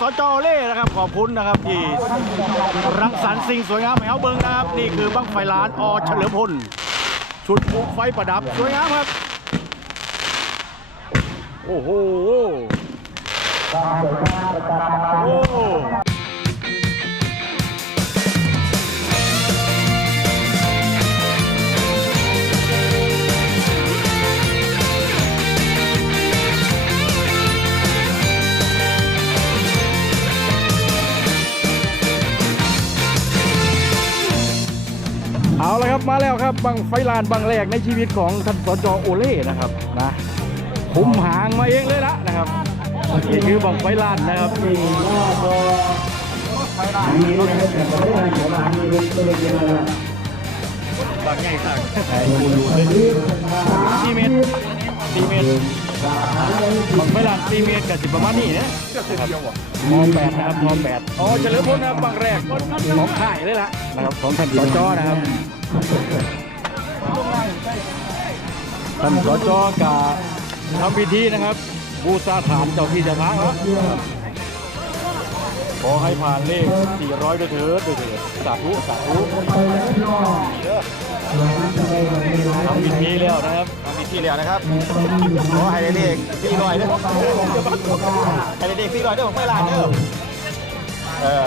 สจเล่นะครับ ขอบคุณนะครับที่รังสรรค์สิ่งสวยงามแหวเขาเบิ้งนะครับ นี่คือบั้งไฟล้านอเฉลิมพลชุดผูกไฟประดับสวยงามครับ โอ้โหโอ้ ครับมาแล้วครับบังไฟลานบังแรกในชีวิตของท่านสจโอเล่นะครับนะคุมหางมาเองเลยละนะครับนี่คือบังไฟลานนะครับบางใหญ่สั่งสี่เมตรสี่เมตรบังไฟลานสี่เมตรกับสิบประมาณนี้นะมอแปดนะครับมอแปดอ๋อเฉลิมพลนะครับบังแรกของค่ายเลยละนะครับของท่านสจนะครับ ท่านสจกาทำพิธีนะครับ บูชาฐานเจ้าที่เจ้าทางครับ ขอให้ผ่านเลข 400 ด้วยเถิดด้วยเถิดสาธุสาธุทำพิธีแล้วนะครับทำพิธีแล้วนะครับ ขอให้ได้เลขสี่ร้อยด้อให้ได้เลขสี่ร้อยด้อผมไม่ลาเด้อเออ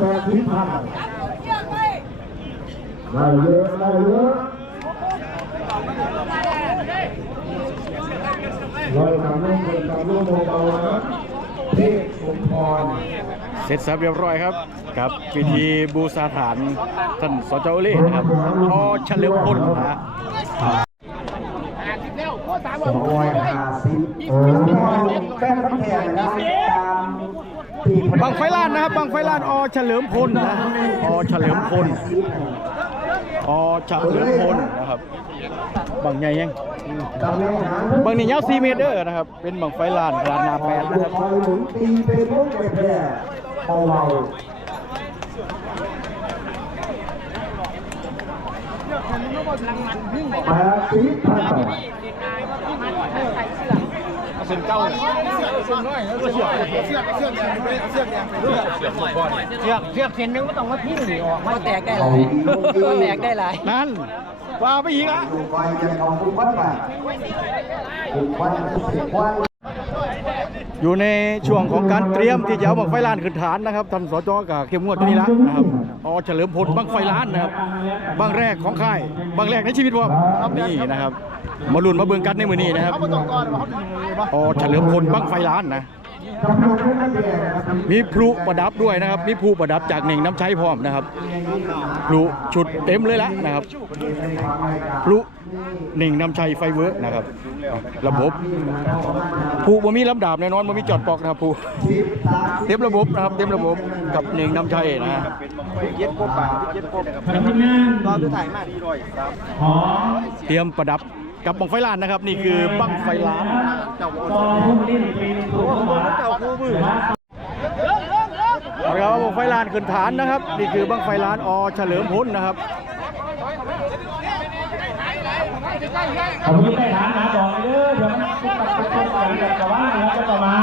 แปดสิบพันได้เยอะได้เยอะร้อยสามลูกเป็นสามลูกเบาๆนะเทพสมพรเสร็จสับเรียบร้อยครับกับพิธีบูชาฐานท่านสจโอเล่นะครับพ่อเฉลิมพลนะฮะสองร้อยห้าสิบโอ้แป้งน้ำแข็งนะตาม ปีบังไฟล้านนะครับบังไฟล้านอเฉลิมพลนะอเฉลิมพลอเฉลิมพลนะครับบังใหญ่ยังกำลังหาบางนี่ยาว4เมตรเด้อนะครับ เป็นบังไฟลานขนาดหนาแปดนะครับคอยหมุนตีเป็นลูกเป็นแย่เบาๆแปดสิบพัน เส้นเก้าเชือกเชือกเส้นหนึงไม่ต้องมาทิ้งหนีออกมาแตกได้หเลายอีกลูกดีแตกได้หลายนั่นว่าไปอีกละดูไปจะเอาคุณวัดไปคุณวัดคุณวัด อยู่ในช่วงของการเตรียมที่จะเอาบังไฟล้านขึ้นฐานนะครับท่านสจกับเข้มงวดตัวนี้ละนะครับออเฉลิมพลบังไฟล้านนะครับบังแรกของค่ายบังแรกในชีวิตผมนี่นะครับ มาลุ้นมาเบิ่งกันในมือนี้นะครับออเฉลิมพลบังไฟล้านนะ มีพลุประดับด้วยนะครับ มีพลุประดับจากหนึ่งน้ำใช้พร้อมนะครับพลุชุดเต็มเลยละนะครับพลุหนึ่งน้ำชัยไฟเวิร์กนะครับ ระบบพลุบ่มีลำดาบแน่นอนบ่มีจอดปอกนะครับพลุเต็มระบบนะครับ เต็มระบบกับหนึ่งน้ำชัยนะเย็ดโคบปากเย็ดโคบตอนสุดท้ายมากดีร้อยครับเตรียมประดับ กับบังไฟลานนะครับ นี่คือบังไฟลานเจ้าคู่มือเอาละครับบังไฟลานขึ้นฐานนะครับ นี่คือบังไฟลานอเฉลิมพลนะครับผมยิ่งได้ถามนะบอกเลยเด้อเดี๋ยวมันคุกกับคุกกับกันกับว่าแล้วจะประมา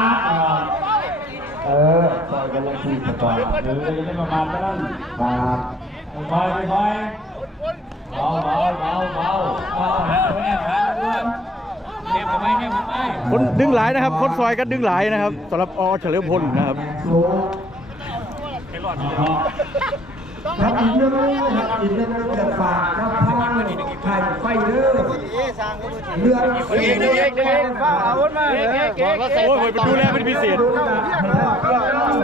เออปล่อยกันลงทีก่อนเออจะได้ประมาทก็นั่นครับค่อยค่อยเบาเบาเบาเบาเบาหาตัวแอบหาด้วเก็บเอาไว้ให้ผมไปคนดึงหลายนะครับ คนซอยก็ดึงหลายนะครับสำหรับอเฉลิมพลนะครับครับอีกเรื่องนึงครับอีกเรื่องนึงจะฝากครับทางไทยไฟเดอร์เรือเองเองเองฟ้าอาวุธมาโอ้ยไปดูแลเป็นพิเศษ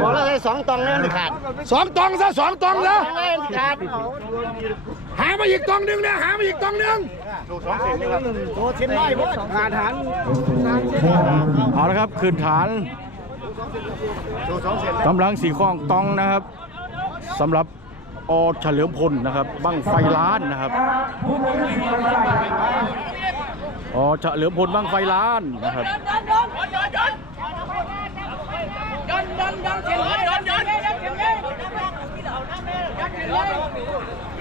บอกแล้วใส่สองตองนั่นขาดสองตองซะสองตองซะนั่นขาด หามาอีกตองหนึ่งนะหามาอีกตองหนึ่งโตเส้นน้อยบ่ขาดหันเอาละครับคืนฐานกำลังสีข้องตองนะครับสำหรับอเฉลิมพลนะครับบั้งไฟล้านนะครับอเฉลิมพลบั้งไฟล้านนะครับเออนี่เอ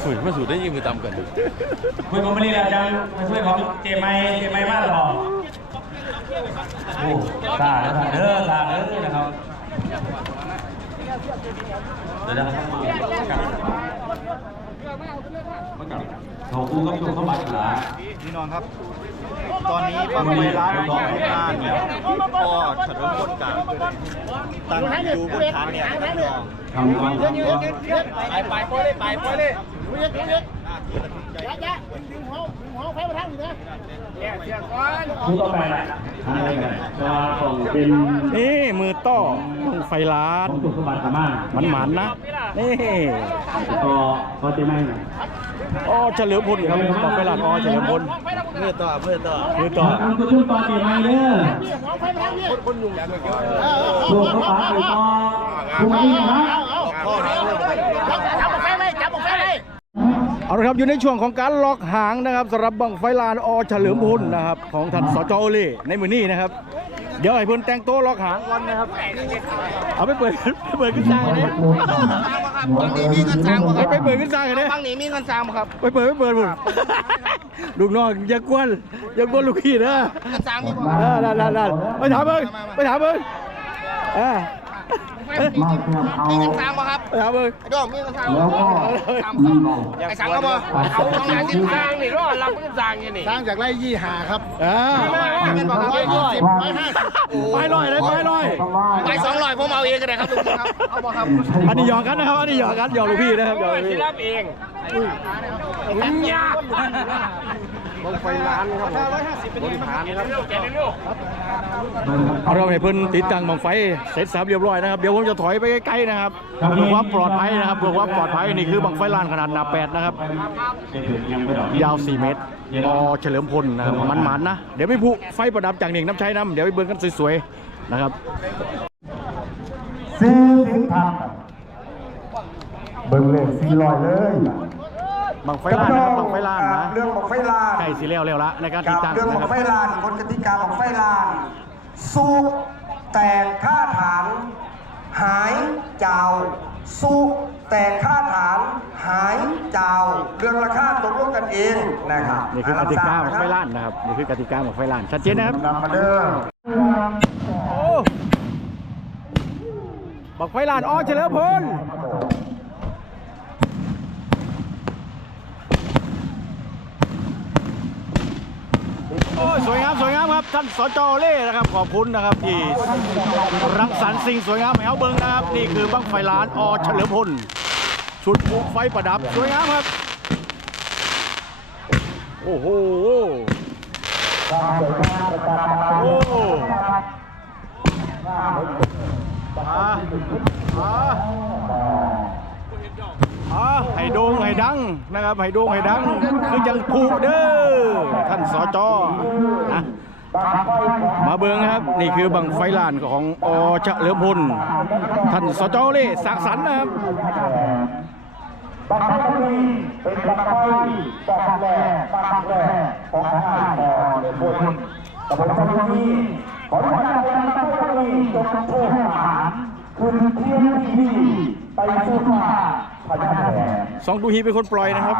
บฝืนมาสู่ได้ยิงมือตำกันคุยผมมาเรียนอาจารย์มาช่วยของเจมไม่เจมไม่มากหรอโอ้ตาเด้อตาเด้อนะครับเดี๋ยวนะครับเขาคู่ก็มีคุณสมบัติอยู่แล้วพี่น้องครับ ตอนนี้บังไฟร้านของงานเนี่ยก็เฉลิมพลกลางตั้งอยู่บนฐานเนี่ยพี่น้องทำ ความทำความไปไปไปเลยไปไปเลยคู่ต่อไปนะอะไรกันจะส่งเป็นนี่มือต้อบั้งไฟล้านของคุณสมบัติมากมันหมันนะนี่ก็ก็เจมไม่อเฉลิมพลครับบั้งไฟล้านอเฉลิมพลเพื่อต่อเพื่อต่อมือต่อคุณคุณช่วยต่อเจมไม่เด้อช่วยเขาปาไปต่อคุณนี่ครับข้อนี้เรื่องอะไร เอาละครับอยู่ในช่วงของการล็อกหางนะครับสำหรับบังไฟลานอเฉลิมพลนะครับของท่านสจโอเล่ในมือนี้นะครับ เดี๋ยวให้เพิ่นแต่งตัวล็อกหางก่อนนะครับ เอาไปเปิดไปเปิดขึ้นสร้างกันดิตอนนี้มีเงินสร้างบ่ไปไปเปิดขึ้นสร้างกันดิบางนี้มีเงินสร้างบ่ครับไปเปิดไปเปิดบุญลูกน้องอย่ากวนอย่ากวนลูกพี่นะเงินสร้างมีบ่เออนั่นนั่นนั่นไปถามเพิ่งไปถามเพิ่งเออ มาเพื่อเอามีเงินสร้างบ่ครับไปถามเพิ่งไอ้ดอกมีเงินสร้างแล้วก็มีเมาไอ้สร้างก็บ่เอาต้องงานสิบสร้างนี่รอดรับมันสร้างยังนี่สร้างจากไร่ยี่หาครับอ่าเป็นบ่ครับร้อยยี่สิบร้อยห้าสิบไปลอยเลยไปลอยไปสองร้อยผมเอาเองก็ได้ครับลุงครับเอาบ่ครับอันนี้หยอกกันนะครับอันนี้หยอกกันหยอกลูกพี่นะครับหยอกลูกพี่รับเองยาก เอาเราให้เพิ่นติดตั้งบังไฟเสร็จสับเรียบร้อยนะครับเดี๋ยวผมจะถอยไปใกล้ๆนะครับเพื่อความปลอดภัยนะครับเพื่อความปลอดภัยนี่คือบังไฟลานขนาดหนาแปดนะครับ ยาว 4 เมตรอเฉลิมพลนะครับมันๆนะ เดี๋ยวไปผูไฟประดับจากเหน่งน้ำใช้น้ำเดี๋ยวไปเบิ่งกันสวยๆนะครับสี่สิบพันเบิ่งเลขสี่ร้อยเลย บังไฟลานนะครับบังไฟลานนะเรื่องของไฟลานใกล้สิแล้วแล้วละในการติกัดบตั้งเรื่องขนะองครับไฟลานกฎกติกาของไฟลานสูบแตกค่าฐาน หายเจ้าสูบแตกค่าฐาน หายเจ้าเรื่องราคาตกลงกันเองนะครับนี่คือกติกาของไฟลานนะครับนี่คือกติกาของไฟลานชัดเจนนะครับนำมาเด้อโอ้บังไฟลานอเฉลิมพลโอ้ยสวย งามสวยงามครับท่านสจเล่นะครับขอบคุณนะครับที่รังสรรค์สิ่งสวยงามให้เอาเบิ้งนะครับ นี่คือบังไฟล้านอเฉลิมพลชุดผูกไฟประดับสวยงามครับ โอ้โหโอ้มามาอ่าให้โดงให้ดังนะครับให้โดงให้ดัง คือจังผูเด้อท่านสจนะ มาเบิงนะครับ นี่คือบังไฟลานของอเฉลิมพลท่านสจเล่สักสรรค์นะครับบังคับนี้เป็นบังคับต่อครั้งแรกบังคับแรกของทหารต่อในพวกคุณแต่บังคับนี้ขอให้บังคับนี้จงโทษทหารคุณเที่ยงที่ไปสู้มาพญาแถสองดูฮีเป็นคนปล่อยนะครับ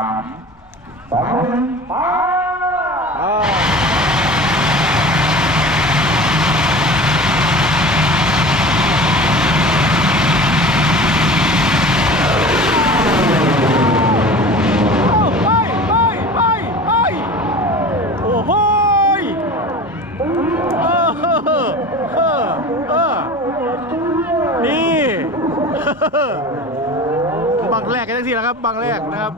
สองหนึ่งไปอ่าไปไปไปไปโอ้โหยเออเออเออเออนี่ บางแรกนะครับ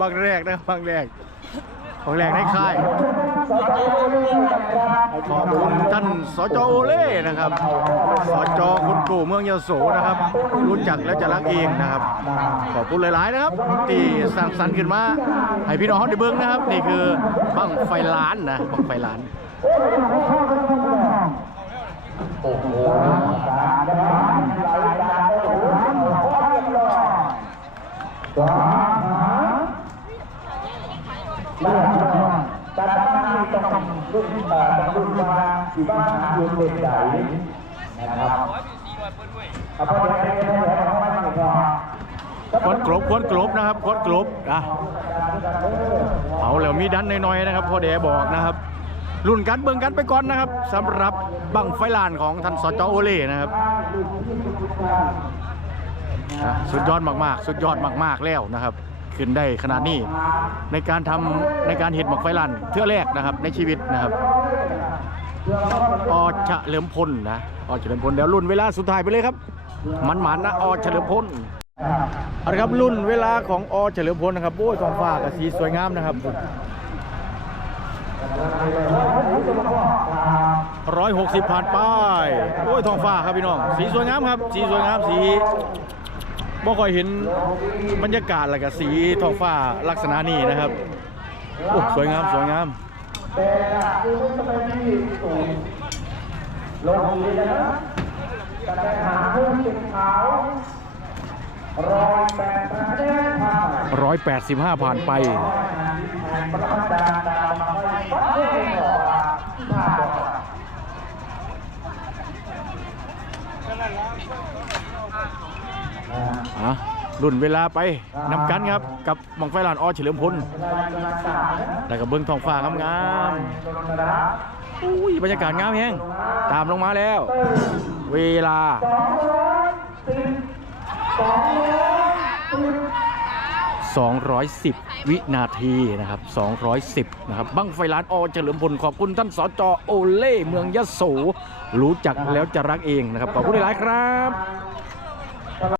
บางแรกนะบางแรกบางแรกในค่ายขอบคุณท่านสจโอเล่นะครับสจคุณกู่เมืองยโสนะครับ รู้จักแล้วจะรักเองนะครับ ขอบคุณหลาย ๆ นะครับ ที่สร้างสรรค์ขึ้นมาให้พี่น้องเขาได้เบิ้งนะครับ นี่คือบังไฟล้านนะบังไฟล้านโอ้โห รได้รายการโอ้โหเรียบร้อยสองเลือกการทำงานต้องรุ่นเอ่อต้องรุ่นว่าที่บ้านอยู่เป็นใหญ่นะครับเอาพอได้ได้ได้ได้ของมันนี่ก็คนกลบคนกลบนะครับคนกลบอะเอาแล้วมีดันหน่อยๆนะครับพ่อแดบอกนะครับ รุ่นกันเบิ่งกันไปก่อนนะครับสำหรับบังไฟลานของท่านสจโอเล่นะครับสุดยอดมากๆ สุดยอดมาก ๆแล้วนะครับ ขึ้นได้ขนาดนี้ในการทำในการเห็ดบังไฟลานเทื่อแรกนะครับในชีวิตนะครับอเฉลิมพลนะอเฉลิมพลเดี๋ยวรุ่นเวลาสุดท้ายไปเลยครับมันๆนนะอเฉลิมพลเอาละครับรุ่นเวลาของอเฉลิมพลนะครับโอ้ยท้องฟ้ากับสีสวยงามนะครับ ร้อยหกสิบผ่านป้ายโอ้ยทองฟ้าครับพี่น้อง สีสวยงามครับ สีสวยงามสีบ่ค่อยเห็นบรรยากาศแล้รับสีทองฟ้าลักษณะนี้นะครับโอ้สวยงามสวยงามลงดีนะแต่หาเพื่อนขาวรอยแบบนั้น 185 ผ่านไปอะรุ่นเวลาไปนำกันครับกับมังไฟลานออเฉลิมพลแต่กับเบื้องทองฟ้างามอุ้ยบรรยากาศงามแห้งตามลงมาแล้ว เวลา 210 วินาทีนะครับ 210 นะครับ บังไฟล้านอเฉลิมพล ขอบคุณท่านสจโอเล่ เมืองยะโส รู้จักแล้วจะรักเองนะครับ ขอบคุณหลายครับ